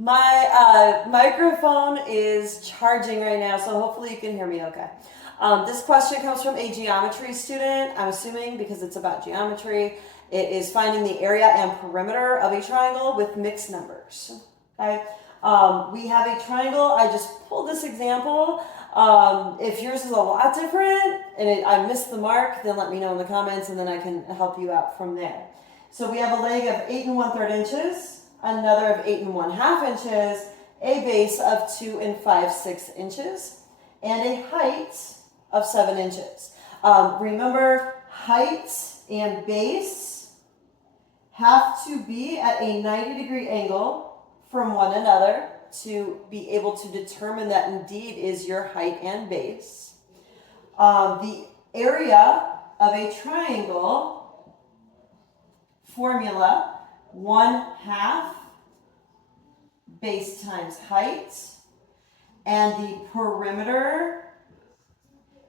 My microphone is charging right now, so hopefully you can hear me okay. This question comes from a geometry student, I'm assuming because it's about geometry. It is finding the area and perimeter of a triangle with mixed numbers. Okay. We have a triangle. I just pulled this example. If yours is a lot different and I missed the mark, then let me know in the comments and then I can help you out from there. So we have a leg of 8 1/3 inches, another of 8 1/2 inches, a base of 2 5/6 inches, and a height of 7 inches. Remember, height and base have to be at a 90-degree angle from one another to be able to determine that indeed is your height and base. The area of a triangle formula, 1/2 base times height, and the perimeter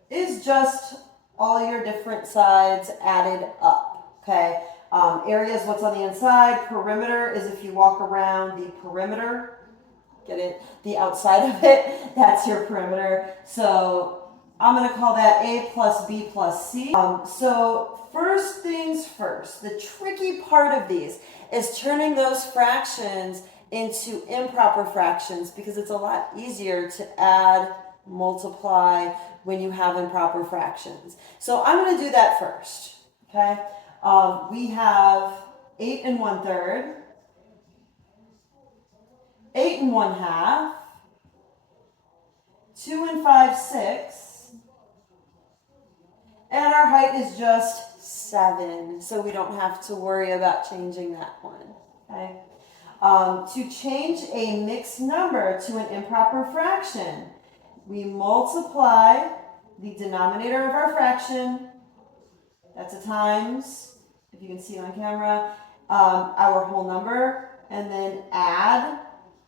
is just all your different sides added up, okay? Area is what's on the inside. Perimeter is if you walk around the perimeter, get it? The outside of it, that's your perimeter. So I'm going to call that A plus B plus C. So first things first, the tricky part of these is turning those fractions into improper fractions because it's a lot easier to add, multiply when you have improper fractions. So I'm going to do that first, okay? We have 8 1/3, 8 1/2, 2 5/6, and our height is just 7, so we don't have to worry about changing that one, okay? To change a mixed number to an improper fraction, we multiply the denominator of our fraction, that's a times, if you can see it on camera, our whole number, and then add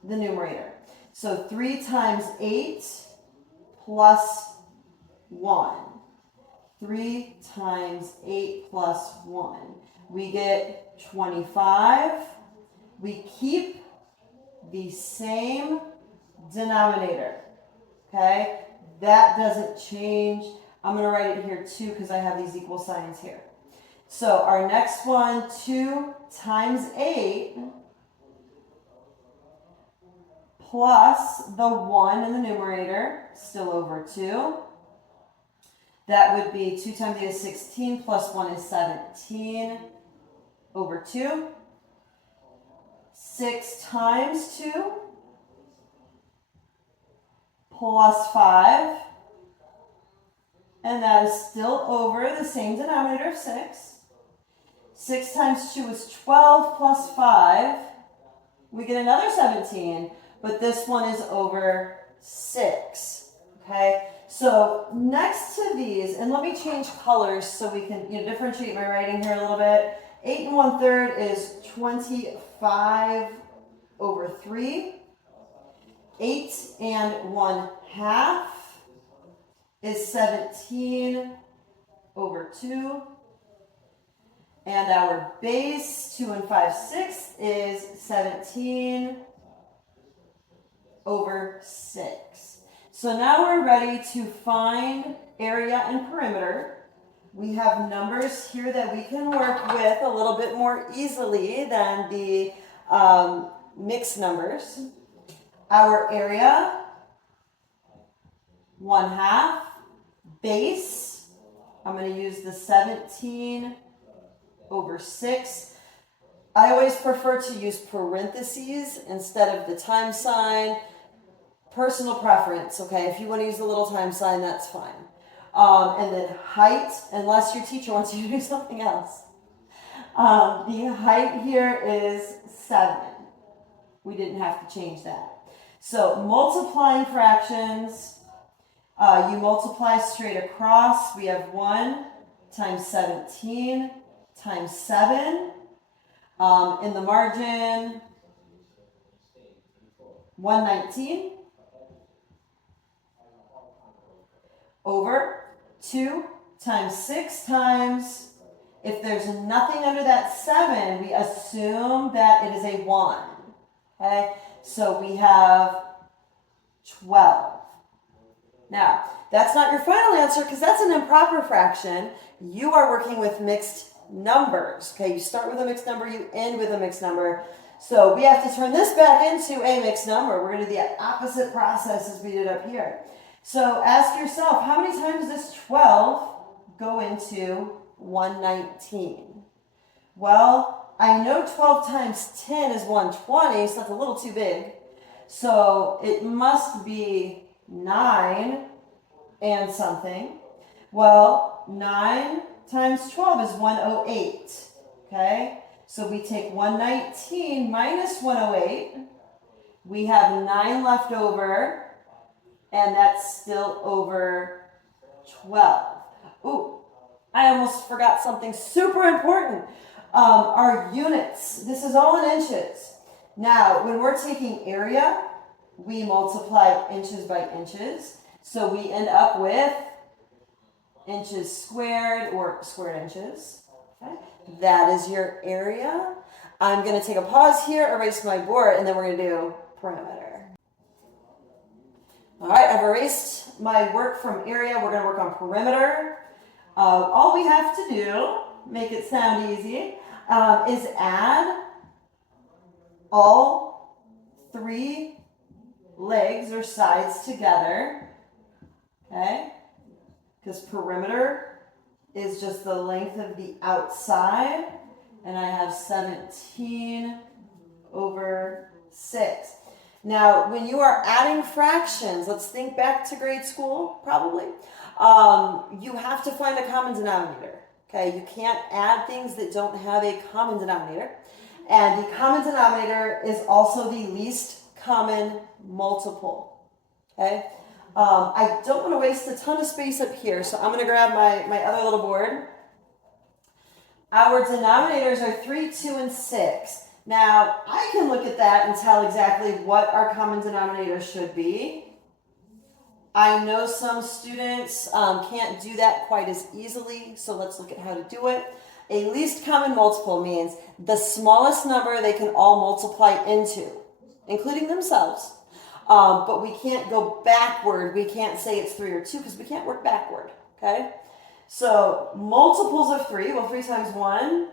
the numerator. So 3 times 8 plus 1. 3 times 8 plus 1. We get 25. We keep the same denominator, okay? That doesn't change. I'm going to write it here too because I have these equal signs here. So our next one, 2 times 8 plus the 1 in the numerator, still over 2. That would be 2 times 8 is 16 plus 1 is 17 over 2. 6 times 2 plus 5. And that is still over the same denominator of 6. 6 times 2 is 12 plus 5. We get another 17, but this one is over 6. Okay? So next to these, and let me change colors so we can differentiate my writing here a little bit. 8 1/3 is 25 over 3. 8 1/2 is 17 over 2. And our base, 2 5/6, is 17 over 6. So now we're ready to find area and perimeter. We have numbers here that we can work with a little bit more easily than the mixed numbers. Our area, 1/2. Base, I'm going to use the 17 over 6. I always prefer to use parentheses instead of the times sign. Personal preference, okay? If you want to use the little times sign, that's fine. And then height, unless your teacher wants you to do something else. The height here is 7. We didn't have to change that. So multiplying fractions, you multiply straight across. We have 1 times 17 times 7. In the margin, 119 over 2 times 6 times, if there's nothing under that 7, we assume that it is a 1. Okay, so we have 12. Now, that's not your final answer because that's an improper fraction. You are working with mixed numbers. Okay, you start with a mixed number, you end with a mixed number. So we have to turn this back into a mixed number. We're going to do the opposite process as we did up here. So ask yourself, how many times does 12 go into 119? Well, I know 12 times 10 is 120, so that's a little too big. So it must be 9 and something. Well, 9 times 12 is 108. Okay? So we take 119 minus 108. We have 9 left over, and that's still over 12. Ooh, I almost forgot something super important. Our units. This is all in inches. Now, when we're taking area, we multiply inches by inches. So we end up with inches squared or squared inches. Okay? That is your area. I'm going to take a pause here, erase my board, and then we're going to do perimeter. All right, I've erased my work from area. We're going to work on perimeter. All we have to do, make it sound easy, is add all 3 legs or sides together. Okay? Because perimeter is just the length of the outside, and I have 17 over 6. Now, when you are adding fractions, let's think back to grade school, probably. You have to find a common denominator. Okay, you can't add things that don't have a common denominator. And the common denominator is also the least common multiple. Okay, I don't want to waste a ton of space up here, so I'm going to grab my other little board. Our denominators are 3, 2, and 6. Now, I can look at that and tell exactly what our common denominator should be. I know some students can't do that quite as easily, so let's look at how to do it. A least common multiple means the smallest number they can all multiply into, including themselves. But we can't go backward. We can't say it's 3 or 2 because we can't work backward, okay? So multiples of 3, well, 3 times 1,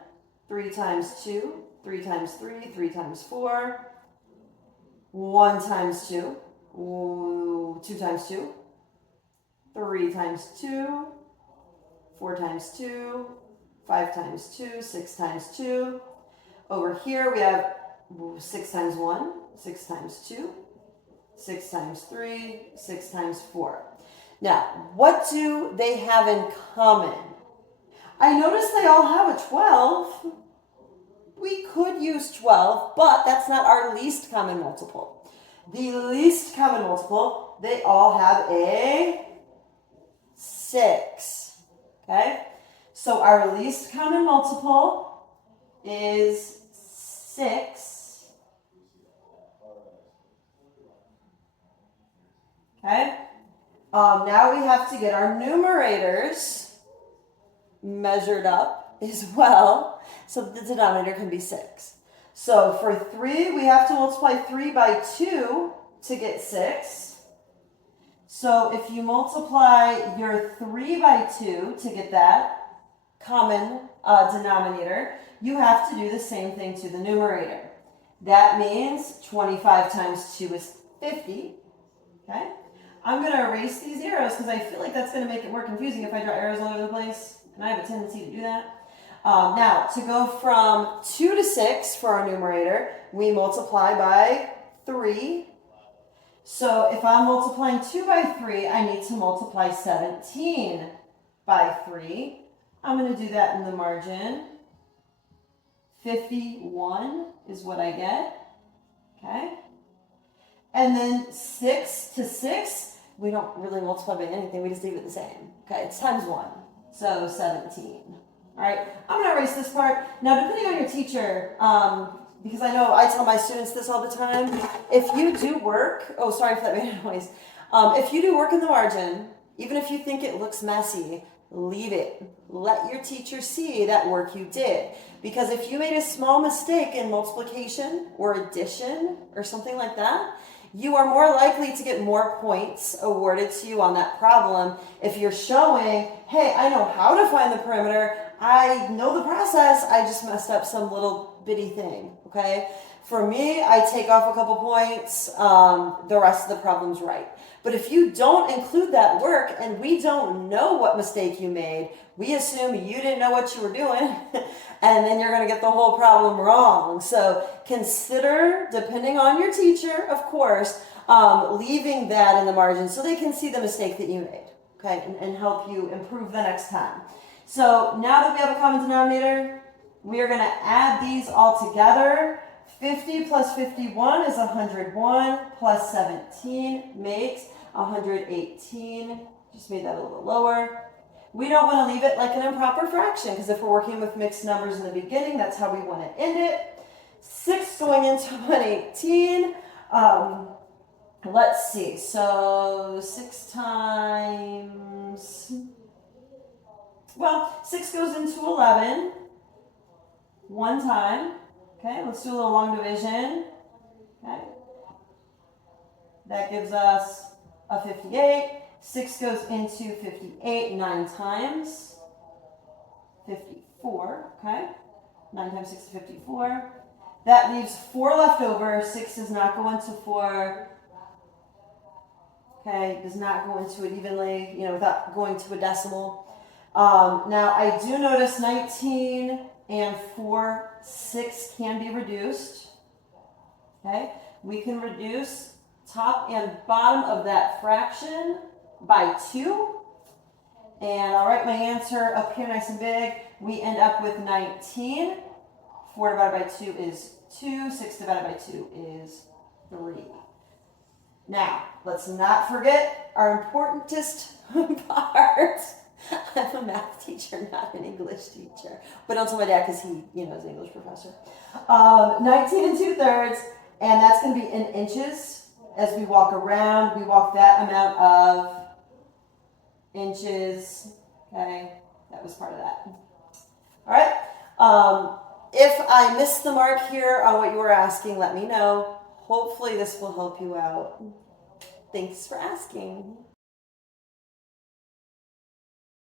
3 times 2, 3 times 3, 3 times 4, 1 times 2, 2 times 2, 3 times 2, 4 times 2, 5 times 2, 6 times 2. Over here we have 6 times 1, 6 times 2, 6 times 3, 6 times 4. Now, what do they have in common? I notice they all have a 12. We could use 12, but that's not our least common multiple. The least common multiple, they all have a 6. Okay? So our least common multiple is 6. Okay? Now we have to get our numerators measured up as well so that the denominator can be 6. So for 3, we have to multiply 3 by 2 to get 6. So if you multiply your 3 by 2 to get that common denominator, you have to do the same thing to the numerator. That means 25 times 2 is 50. Okay? I'm going to erase these arrows because I feel like that's going to make it more confusing if I draw arrows all over the place, and I have a tendency to do that. Now, to go from 2 to 6 for our numerator, we multiply by 3. So if I'm multiplying 2 by 3, I need to multiply 17 by 3. I'm going to do that in the margin. 51 is what I get. Okay? And then 6 to 6, we don't really multiply by anything. We just leave it the same. Okay, it's times 1. So 17. All right, I'm going to erase this part. Now, depending on your teacher, because I know I tell my students this all the time, if you do work, oh, sorry if that made a noise. If you do work in the margin, even if you think it looks messy, leave it. Let your teacher see that work you did. Because if you made a small mistake in multiplication or addition or something like that, you are more likely to get more points awarded to you on that problem if you're showing, hey, I know how to find the perimeter, I know the process, I just messed up some little bitty thing, okay? For me, I take off a couple points, the rest of the problem's right. But if you don't include that work and we don't know what mistake you made, we assume you didn't know what you were doing, and then you're going to get the whole problem wrong. So consider, depending on your teacher, of course, leaving that in the margin so they can see the mistake that you made, okay, and help you improve the next time. So now that we have a common denominator, we are going to add these all together. 50 plus 51 is 101, plus 17 makes 118. Just made that a little lower. We don't want to leave it like an improper fraction, because if we're working with mixed numbers in the beginning, that's how we want to end it. 6 going into 118. Let's see. So 6 times... Well, 6 goes into 11 one time. Okay, let's do a little long division. Okay. That gives us a 58. 6 goes into 58 9 times. 54, okay? 9 times 6 is 54. That leaves 4 left over. 6 does not go into 4. Okay, does not go into it evenly, without going to a decimal. Now, I do notice 19 and 4, 6 can be reduced. Okay, we can reduce top and bottom of that fraction by 2. And I'll write my answer up here nice and big. We end up with 19. 4 divided by 2 is 2. 6 divided by 2 is 3. Now, let's not forget our importantest part. I'm a math teacher, not an English teacher. But don't tell my dad because he, is an English professor. 19 2/3, and that's going to be in inches. As we walk around, we walk that amount of inches. Okay, that was part of that. All right. If I missed the mark here on what you were asking, let me know. Hopefully this will help you out. Thanks for asking.